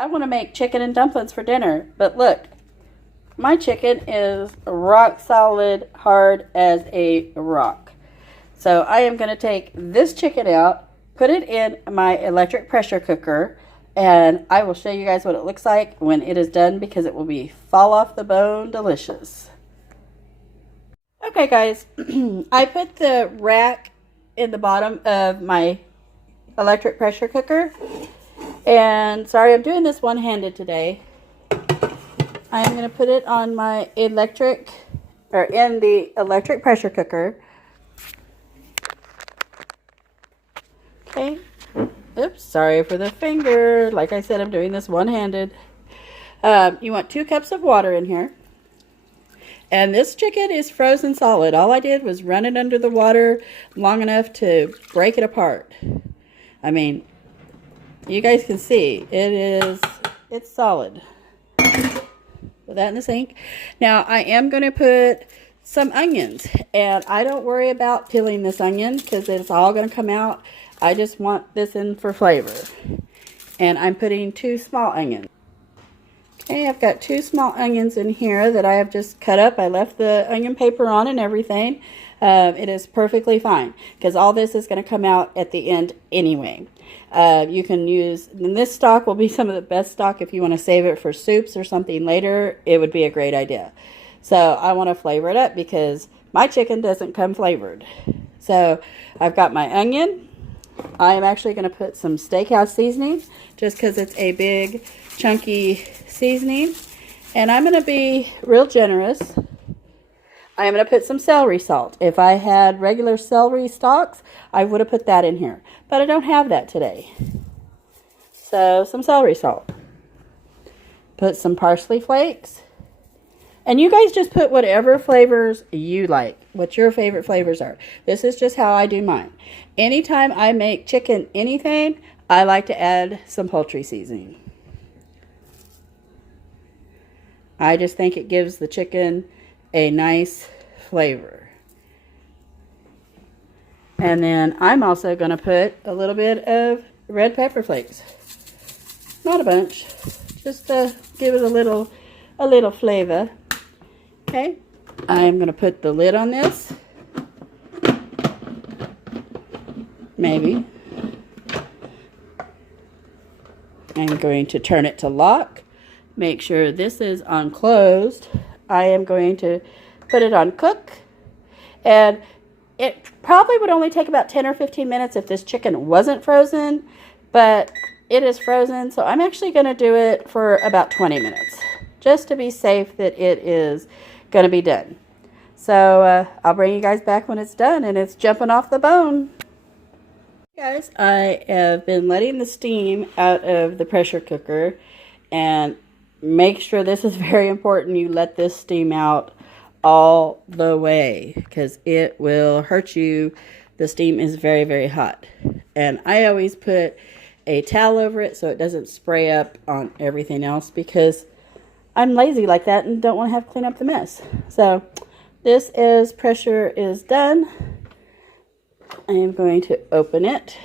I want to make chicken and dumplings for dinner, but look, my chicken is rock solid, hard as a rock. So I am going to take this chicken out, put it in my electric pressure cooker, and I will show you guys what it looks like when it is done, because it will be fall off the bone delicious. Okay guys, I put the rack in the bottom of my electric pressure cooker, and sorry I'm doing this one-handed today. I'm going to put it on my in the electric pressure cooker. Okay. Oops, sorry for the finger. Like I said, I'm doing this one-handed. You want 2 cups of water in here. And this chicken is frozen solid. All I did was run it under the water long enough to break it apart. I mean, you guys can see it's solid. Put that in the sink. Now I am going to put some onions, and I don't worry about peeling this onion because it's all going to come out. I just want this in for flavor. And I'm putting 2 small onions. Okay, I've got 2 small onions in here that I have just cut up. I left the onion paper on and everything. It is perfectly fine because all this is going to come out at the end anyway. You can use, and this stock will be some of the best stock if you want to save it for soups or something later. It would be a great idea. So I want to flavor it up because my chicken doesn't come flavored. So I've got my onion. I am actually going to put some steakhouse seasoning just because it's a big chunky seasoning, and I'm going to be real generous. I'm going to put some celery salt. If I had regular celery stalks, I would have put that in here, but I don't have that today. So some celery salt. Put some parsley flakes, and you guys just put whatever flavors you like, what your favorite flavors are. This is just how I do mine. Anytime I make chicken anything, I like to add some poultry seasoning. I just think it gives the chicken a nice flavor. And then I'm also going to put a little bit of red pepper flakes. Not a bunch, just to give it a little flavor. Okay, I'm going to put the lid on this. Maybe. I'm going to turn it to lock. Make sure this is on closed. I am going to put it on cook. And it probably would only take about 10 or 15 minutes if this chicken wasn't frozen. But it is frozen, so I'm actually going to do it for about 20 minutes. Just to be safe that it is going to be done. So I'll bring you guys back when it's done and it's jumping off the bone. Guys, I have been letting the steam out of the pressure cooker, and make sure, this is very important, you let this steam out all the way because it will hurt you. The steam is very, very hot. And I always put a towel over it so it doesn't spray up on everything else because I'm lazy like that and don't want to have to clean up the mess. So this pressure is done. I am going to open it.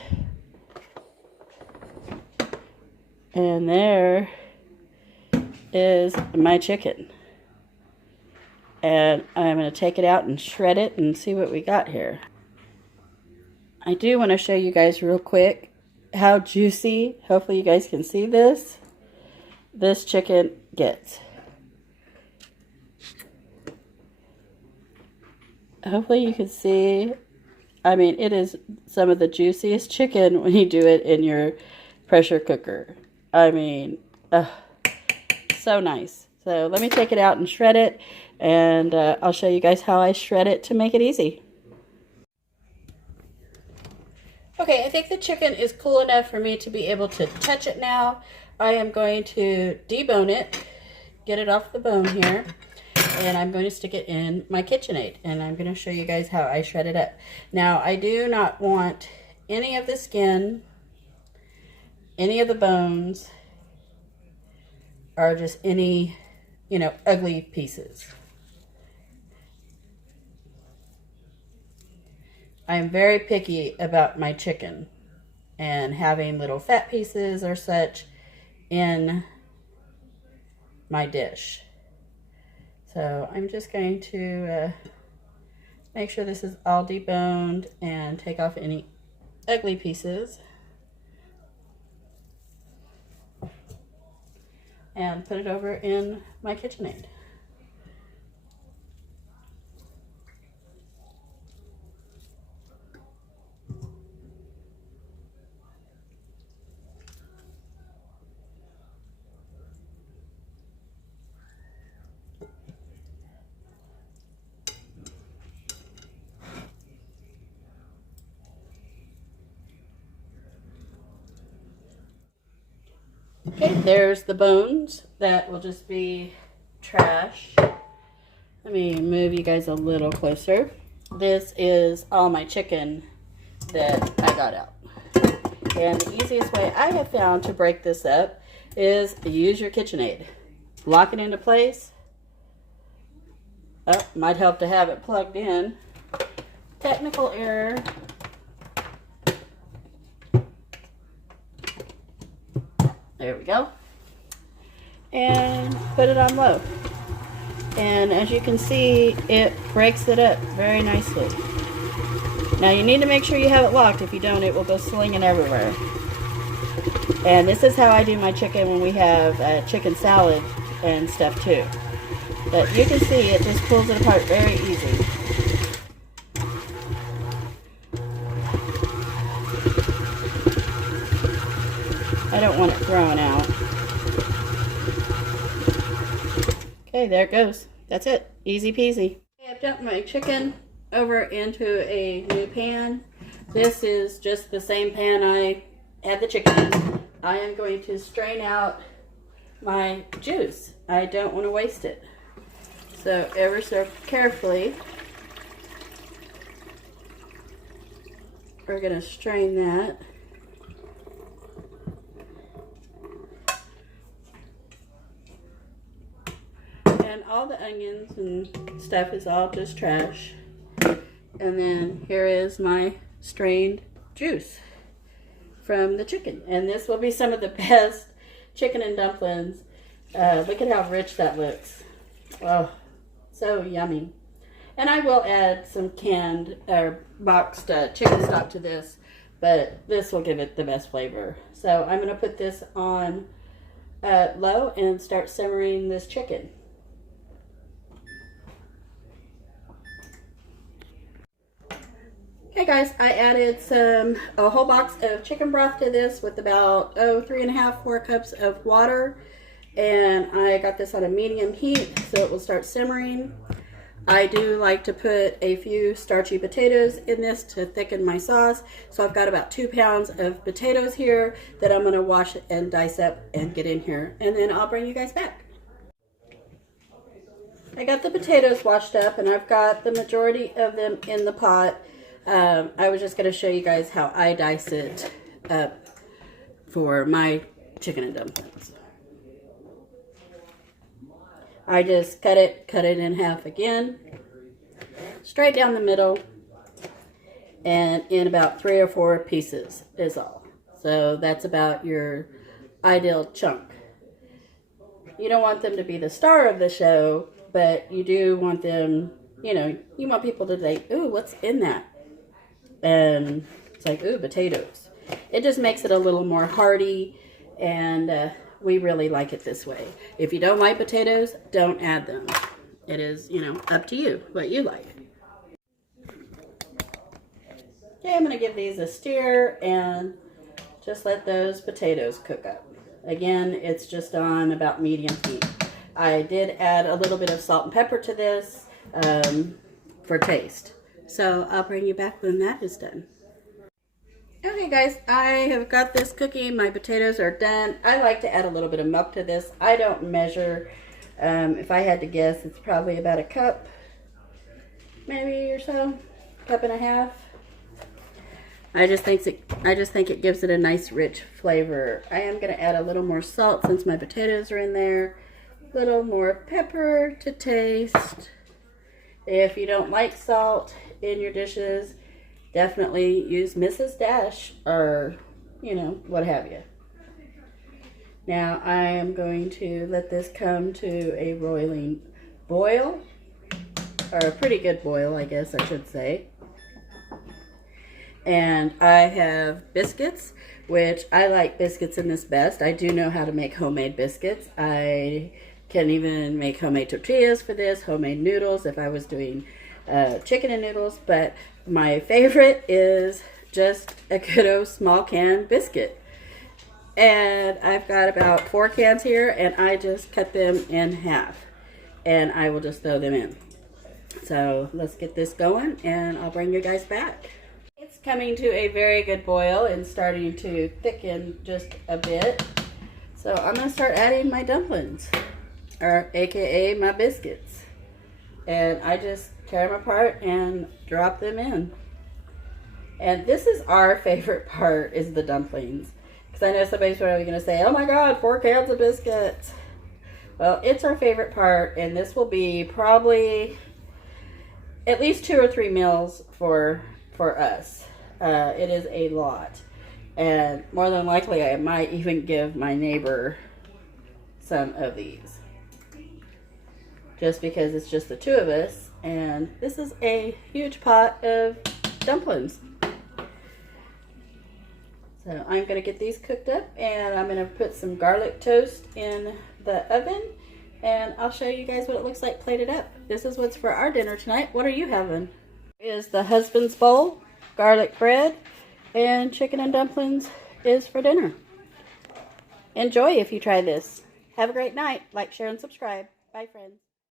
And there is my chicken. And I'm going to take it out and shred it and see what we got here. I do want to show you guys real quick how juicy, hopefully you guys can see this chicken gets. Hopefully you can see. I mean, it is some of the juiciest chicken when you do it in your pressure cooker. I mean, so nice. So let me take it out and shred it, and I'll show you guys how I shred it to make it easy. Okay, I think the chicken is cool enough for me to be able to touch it now. I am going to debone it, get it off the bone here. And I'm going to stick it in my KitchenAid, and I'm going to show you guys how I shred it up. Now, I do not want any of the skin, any of the bones, or just any, ugly pieces. I am very picky about my chicken, and having little fat pieces or such in my dish. So I'm just going to make sure this is all deboned and take off any ugly pieces. And put it over in my KitchenAid. Okay, there's the bones. That will just be trash. Let me move you guys a little closer. This is all my chicken that I got out. And the easiest way I have found to break this up is use your KitchenAid. Lock it into place. Oh, might help to have it plugged in. Technical error. There we go. And put it on low. And as you can see, it breaks it up very nicely. Now you need to make sure you have it locked. If you don't, it will go slinging everywhere. And this is how I do my chicken when we have chicken salad and stuff too. But you can see it just pulls it apart very easy. I don't want it thrown out. Okay, there it goes. That's it. Easy peasy. Okay, I've dumped my chicken over into a new pan. This is just the same pan I had the chicken in. I am going to strain out my juice. I don't want to waste it. So ever so carefully, we're going to strain that. And all the onions and stuff is all just trash. And then here is my strained juice from the chicken. And this will be some of the best chicken and dumplings. Look at how rich that looks. Oh, so yummy. And I will add some canned or boxed chicken stock to this, but this will give it the best flavor. So I'm going to put this on low and start simmering this chicken. Okay guys, I added a whole box of chicken broth to this with about 3.5-4 cups of water, and I got this on a medium heat so it will start simmering. I do like to put a few starchy potatoes in this to thicken my sauce, so I've got about 2 pounds of potatoes here that I'm going to wash and dice up and get in here, and then I'll bring you guys back. I got the potatoes washed up and I've got the majority of them in the pot. I was just going to show you guys how I dice it up for my chicken and dumplings. I just cut it in half again, straight down the middle, and in about 3 or 4 pieces is all. So that's about your ideal chunk. You don't want them to be the star of the show, but you do want them, you want people to say, ooh, what's in that? And it's like, ooh, potatoes. It just makes it a little more hearty, and we really like it this way. If you don't like potatoes, don't add them. It is, up to you, what you like. Okay, I'm going to give these a stir and just let those potatoes cook up. Again, it's just on about medium heat. I did add a little bit of salt and pepper to this for taste. So I'll bring you back when that is done. Okay guys, I have got this cooking. My potatoes are done. I like to add a little bit of milk to this. I don't measure. If I had to guess, it's probably about a cup, maybe or so, 1.5 cups. I just think it gives it a nice rich flavor. I am going to add a little more salt since my potatoes are in there. A little more pepper to taste. If you don't like salt in your dishes, definitely use Mrs. Dash or, what have you. Now I am going to let this come to a roiling boil, or a pretty good boil, I guess I should say. And I have biscuits, which I like biscuits in this best. I do know how to make homemade biscuits. I can even make homemade tortillas for this, homemade noodles if I was doing chicken and noodles. But my favorite is just a good old small can biscuit. And I've got about 4 cans here, and I just cut them in half. And I will just throw them in. So let's get this going, and I'll bring you guys back. It's coming to a very good boil and starting to thicken just a bit. So I'm going to start adding my dumplings, or AKA my biscuits. And I just tear them apart and drop them in. And this is our favorite part, is the dumplings. Because I know somebody's probably going to say, oh my God, 4 cans of biscuits. Well, it's our favorite part, and this will be probably at least 2 or 3 meals for us. It is a lot. And more than likely, I might even give my neighbor some of these. Just because it's just the 2 of us. And this is a huge pot of dumplings. So I'm going to get these cooked up, and I'm going to put some garlic toast in the oven, and I'll show you guys what it looks like plated up. This is what's for our dinner tonight. What are you having? Is the husband's bowl, garlic bread, and chicken and dumplings is for dinner. Enjoy if you try this. Have a great night. Like, share, and subscribe. Bye, friends.